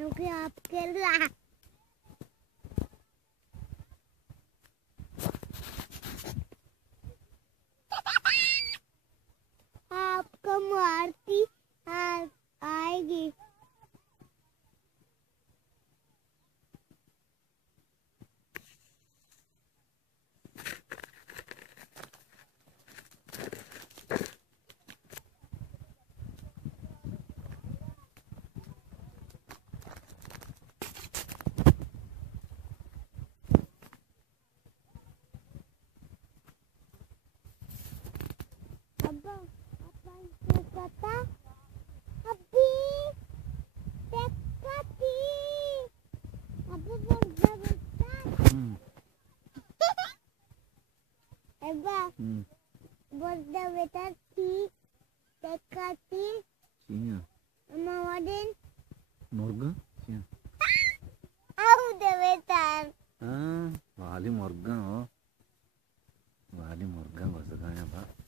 Oke, आपके लिए आपको मारती आएगी। Abang, apa itu kata? Abi, dekati. Abu berdebat. Eba, berdebat dekati. Sinya. Mawadin. Morgan? Sinya. Aku debetan. Wali Morgan, oh. Wali Morgan, gak usah tanya, Pak.